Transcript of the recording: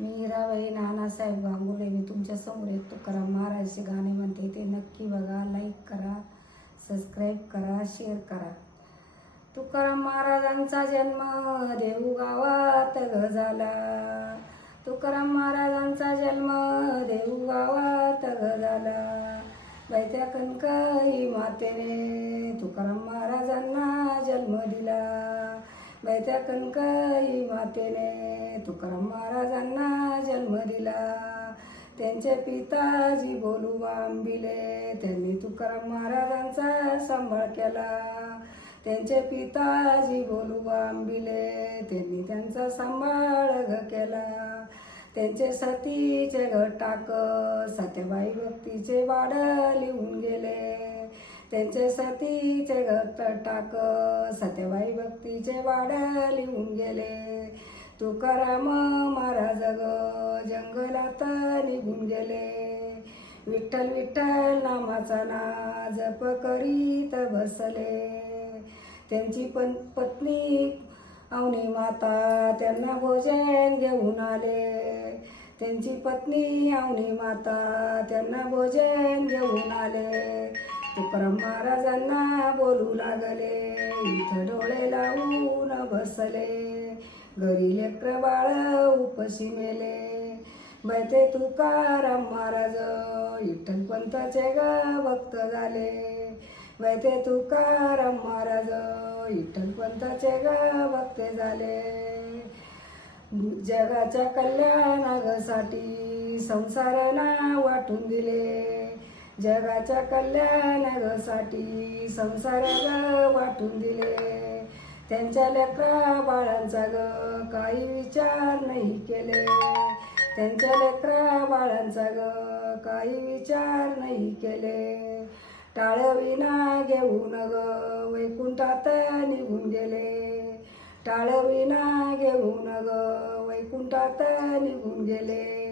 मी हिराबाई नानासाहेब गांगुले. मी तुमच्या समोर एक तुकाराम महाराजचे गाणे म्हणते, ते नक्की बघा, लाईक करा, सबस्क्राईब करा, शेअर करा. तुकाराम महाराजांचा जन्म देऊ गावात झाला. तुकाराम महाराजांचा जन्म देऊ गावात झाला. बैत्या कणकई मातेने तुकाराम महाराजांना जन्म दिला. बैत्या कणकई मातेने तुकाराम महाराजांना जन्म दिला. त्यांचे पिताजी बोलू आंबिले, त्यांनी तुकाराम महाराजांचा सांभाळ केला. त्यांचे पिताजी बोलू आंबिले, त्यांनी त्यांचा सांभाळ केला. त्यांचे सतीचे घर टाक सत्यबाई भक्तीचे वाड लिहून गेले. त्यांचे सतीचे घर टाक सत्यबाई भक्तीचे वाड लिहून गेले. तुकाराम महाराज जंगलात निघून गेले. विठ्ठल विठ्ठल नामाचा ना जप करीत बसले. त्यांची पत्नी अवनी माता त्यांना भोजन घेऊन आले. त्यांची पत्नी अवनी माता त्यांना भोजन घेऊन आले. तुकाराम महाराजांना बोलू लागले, इथं डोळे लावून बसले. घरी लेकरं बाळ उपशी मेले. बैते तुकाराम महाराज विठ्ठल पंथाचे भक्त झाले. बैते तुकाराम महाराज विठ्ठल पंथाचे भक्त झाले. जगाच्या कल्याणासाठी संसाराला वाटून दिले. जगाच्या कल्याणासाठी संसाराला वाटून दिले. त्यांच्या लेकरा बाळांचा काही विचार नाही केले. त्यांच्या लेकरा बाळांचा काही विचार नाही केले. टाळविना घेऊन वैकुंठात निघून गेले. टाळविना घेऊन वैकुंठात निघून गेले.